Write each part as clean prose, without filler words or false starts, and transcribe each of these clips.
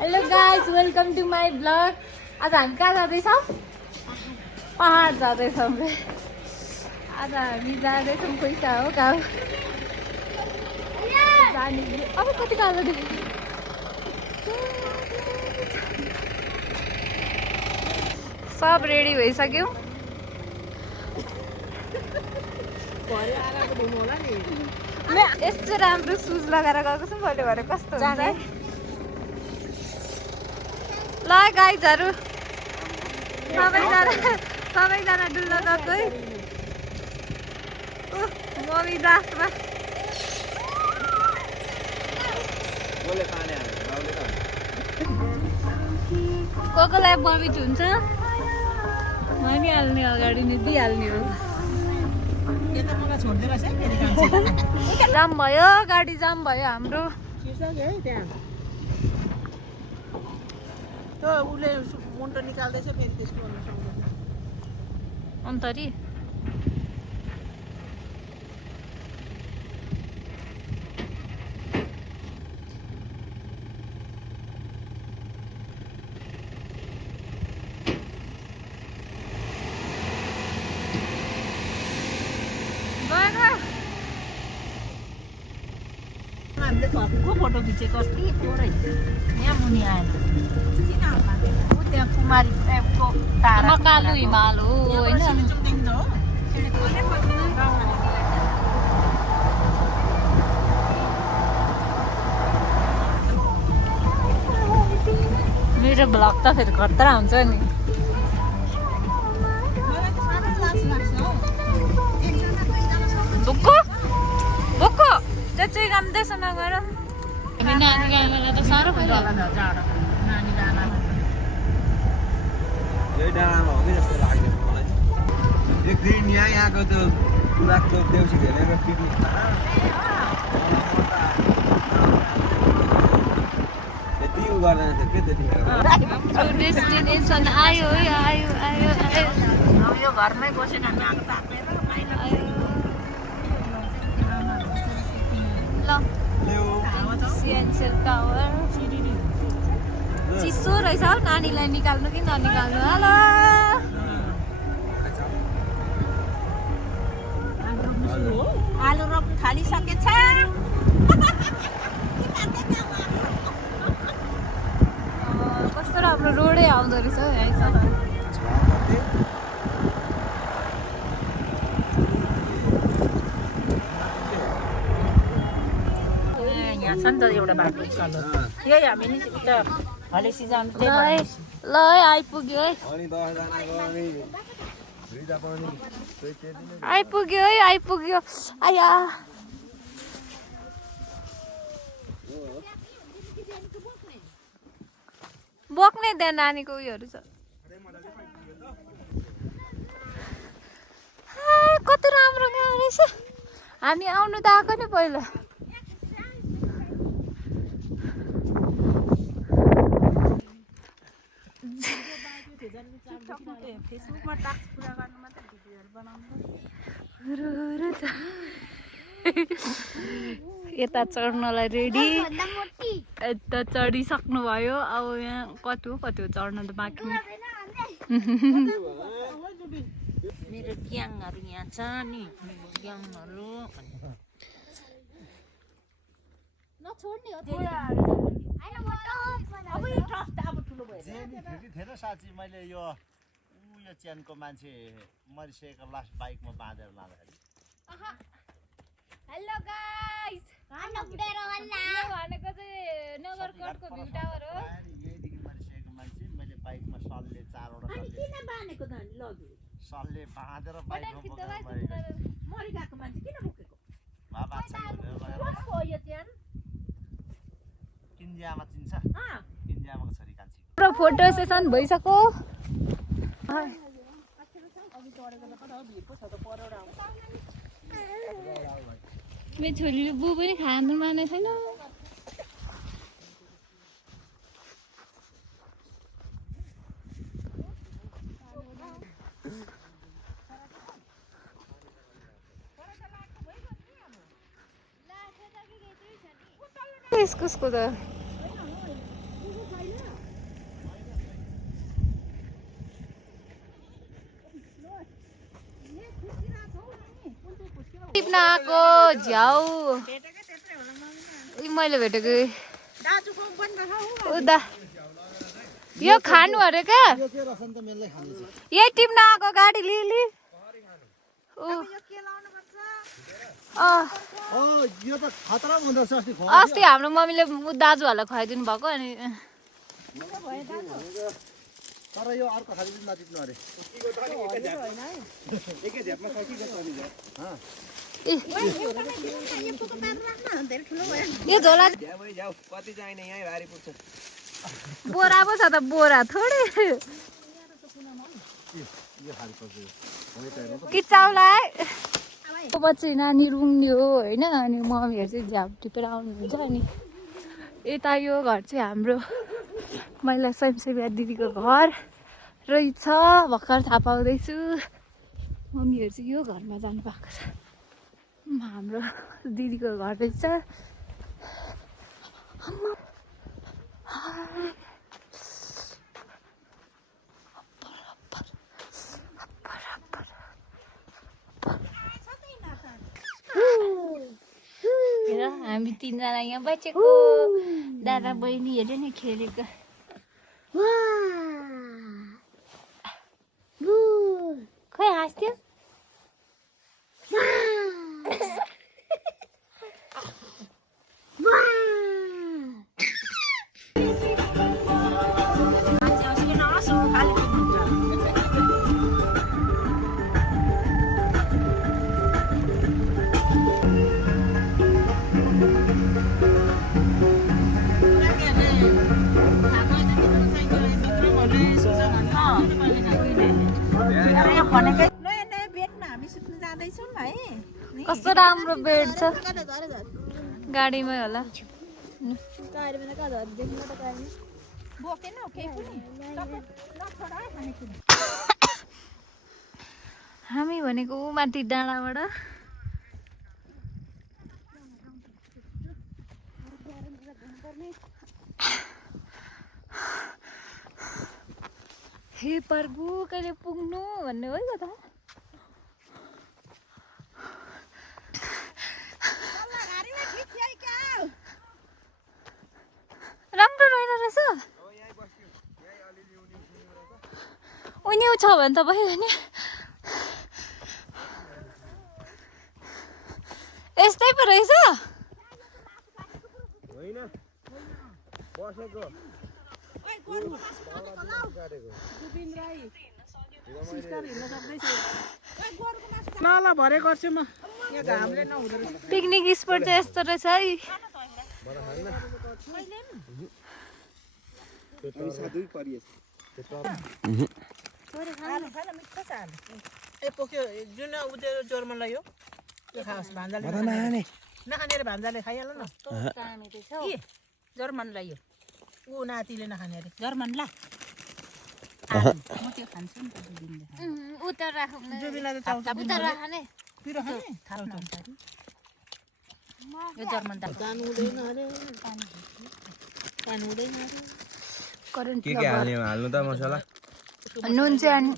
Hello guys, welcome to my blog. आज हामी कहाँ जाँदैछौँ? पहाड जाँदैछौँ। आज हामी जाँदैछौँ कोही कहाँ हो कहाँ जाने। अब कति कालो देख्यो सब रेडी भइसक्यो। यस्तो राम्रो सुज लगाएर गएको छु मैले भरे कस्तो हुन्छ है। ल गाइजहरू सबैजना डुल्न गएको है। मम्मी लास्टमा कोलाई मम्मी हुन्छ भनिहाल्ने, अगाडि नै दिइहाल्ने हो। जाम भयो, गाडी जाम भयो हाम्रो। अन्तरी को फोटो खिचेको अस्ति पुरै यहाँ मुनि आएन त्यहाँ कुमारीको तारा कालो हिमाल हो होइन। मेरो भ्लग त फेरि खतरा हुन्छ नि। भुक्को भुक्को त्यो चाहिँ गाम्दैछ नगएर हामी नानी गाउँलाई त साह्रो भइरहेको। नानी डाँडा यही डाँडामा हो कि जस्तो लाग्यो मलाई। एक दिन यहाँको त्यो बुढाको देउसी खेलेर पिकनिक त्यति उ गर्दैन थियो के त्यतिखेर। डेस्टिनेसन आयो है, आयो आयो आयो। अब यो घरमै बसेन नाक तापेर ल सिएनसेल टावर चिसो रहेछ हौ। नानीलाई निकाल्नु कि ननिकाल्नु? हेलो आलु रोप्नु थालिसकेछ। कस्तो राम्रो रोडै आउँदो रहेछ हौ यहाँसम्म। यहाँ छ नि त एउटा बाटो चल्नु यही हामी नि उता हलेसी जानु ल है, ल है आइपुग्यो है, अनि 10 जनाको अनि रिजा पनि आइपुग्यो है, आइपुग्यो। आया बोक्ने त्यहाँ नानीको उयोहरू छ। कति राम्रो गाउँ रहेछ। हामी आउनु त आएको नि पहिला। फेसबुकमा टास्क पुरा गर्नु मात्रै भिडियोहरू बनाउनु यता चढ्नलाई रेडी, यता चढिसक्नु भयो। अब यहाँ कति हो चढ्न त बाँकी। मेरो ग्याङहरू यहाँ छ नि, ग्याङहरू नछोड्ने हो अब यो ट्रफ त अब ठुलो भयो। थिएन साँच्ची मैले यो चेनको मान्छे मरिसकेको लास्ट बाइकमा बाँधेर लाँदाखेरि। हेलो गाइस, भनेको चाहिँ नगरकोटको भ्यू टावर हो। यहीदेखि मरिसकेको मान्छे मैले बाइकमा सलले 4वटा सलले बाँधेर बाइकमा मरिगएको मान्छे किन बोकेको? किन्जियामा चिन्छ? किन्जियामाको छोरी कान्छी। हाम्रो फोटो सेसन भइसक्यो। मेरो छोरीले बु पनि खानु मानेको छैन। इस्कुसको त टिप्न आएको झ्याउ मैले भेटेको उदा यो खानु अरे क्या यही टिप्न आएको गाडी लिली अस्ति हाम्रो मम्मीले दाजुहरूलाई खुवाइदिनु भएको अनि तर यो अर्को खाली नजिक्नु अरे यो झोला कति चाहिने यहीँ भारी पुग्छ बोरा पो छ त बोरा थोरै कि चाउलाई पछि नानी रुङ्ने हो होइन अनि मम्मीहरू चाहिँ झ्याप टिपेर आउनुहुन्छ अनि यता यो घर चाहिँ हाम्रो महिला स्वयंसेवी दिदीको घर रहेछ भर्खर थाहा पाउँदैछु मम्मीहरू चाहिँ यो घरमा जानु भएको छ हाम्रो दिदीको घर रहेछ हामी तिनजना यहाँ बसेको दादा बहिनीहरू नै खेलेको खोइ हाँस्थ्यो कस्तो राम्रो बेड छ गाडीमै होला हामी भनेको माथि डाँडाबाट हे प्रभु कहिले पुग्नु भन्ने हो त राम्रो रहेन रहेछ उनी छ भने त भयो नि यस्तै पो रहेछ ल भरे गर्छु म यहाँ घामले नहुँदो रहेछ पिकनिक स्पट चाहिँ यस्तो रहेछ है ए पोक्यो जुन उयो जर्मनलाई हो त्यो खाओस् भान्जाले नखाने रे भान्जाले खाइहाल्नु न के जर्मनलाई यो ऊ नातिले नखाने अरे जर्मन ला म त्यो खान्छु नि त उता राखौँ जुबिला त चाउचाउ उता राख्ने पिरो खाने थाहा हुन्छ यो जर्मन त पानी हुँदैन अरे पानी हुँदैन अरे करेन्ट के हाल्ने हाल्नु त मसला नुन चाहिँ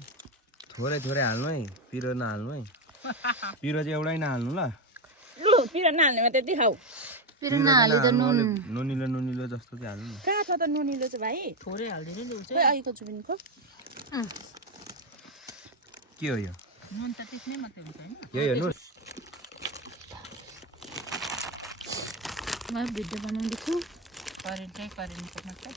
थोरै थोरै हाल्नु है पिरो नहाल्नु है पिरो चाहिँ एउटै नहाल्नु ल लु पिरो नहाल्नेमा त्यति खाऊ फेरि नहाली त नुन नुनिलो नुनिलो जस्तो चाहिँ हाल्नु न कहाँ छ त नुनिलो चाहिँ भाइ थोरै हाल्दिनु नि उसे अहिलेको जुबिनको के हो यो नुन त त्यसमै मात्रै हुन्छ हैन यो नुन म भिडियो बनाउँदैछु करेन्टै करेन्टको मात्रै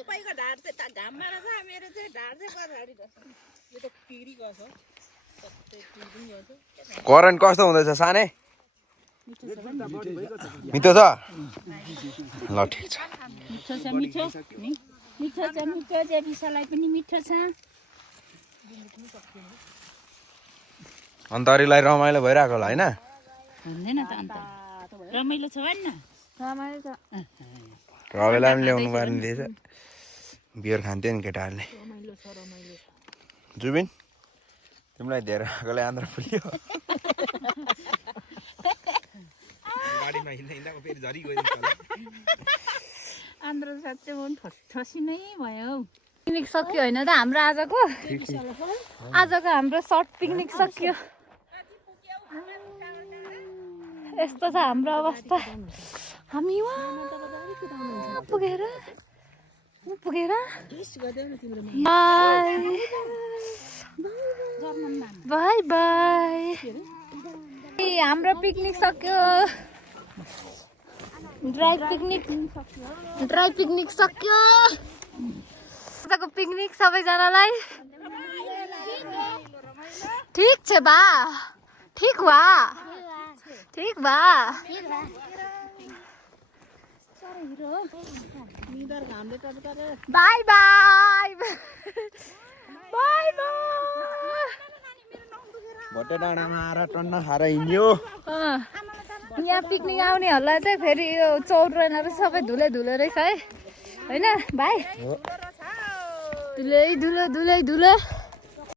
सबैको ढाड चाहिँ घाममा रहेछ मेरो चाहिँ ढाड चाहिँ पछाडि रहेछ यो त पिरी गछ करेन्ट कस्तो हुँदैछ सानै मिठो छ ल ठिक छ मिठो छ मिठो मिठो छ मिठो जेबिसालाई पनि मिठो छ अन्तरीलाई रमाइलो भइरहेको होला होइन हुँदैन त अन्त रमाइलो छ भन् न रमाइलो छ रमाइलो पनि ल्याउनु पर्ने थिएछ बियर खान्थ्यो नि केटाहरूले जुबिन तिमीलाई धेरै आगोले आन्द्रा फुल्यो गाडीमा हिँड्दा हिँड्दाको फेरि झरी गयो आन्द्रा साँच्चै मन ठसी नै भयो हौ पिकनिक सक्यो होइन त हाम्रो आजको हाम्रो सर्ट पिकनिक सक्यो यस्तो छ हाम्रो अवस्था हामी वहाँ पुगेर बाई बाई हाम्रो पिकनिक सक्यो ड्राई पिकनिक सक्यो आजको पिकनिक सबैजनालाई ठिक छ बा ठिक बा बाई बाई भोटे डाँडामा आएर टन्न खाएर हिँड्यो यहाँ पिकनिक आउनेहरूलाई चाहिँ फेरि यो चौरनाहरू सबै धुलै रहेछ है होइन भाइ धुलै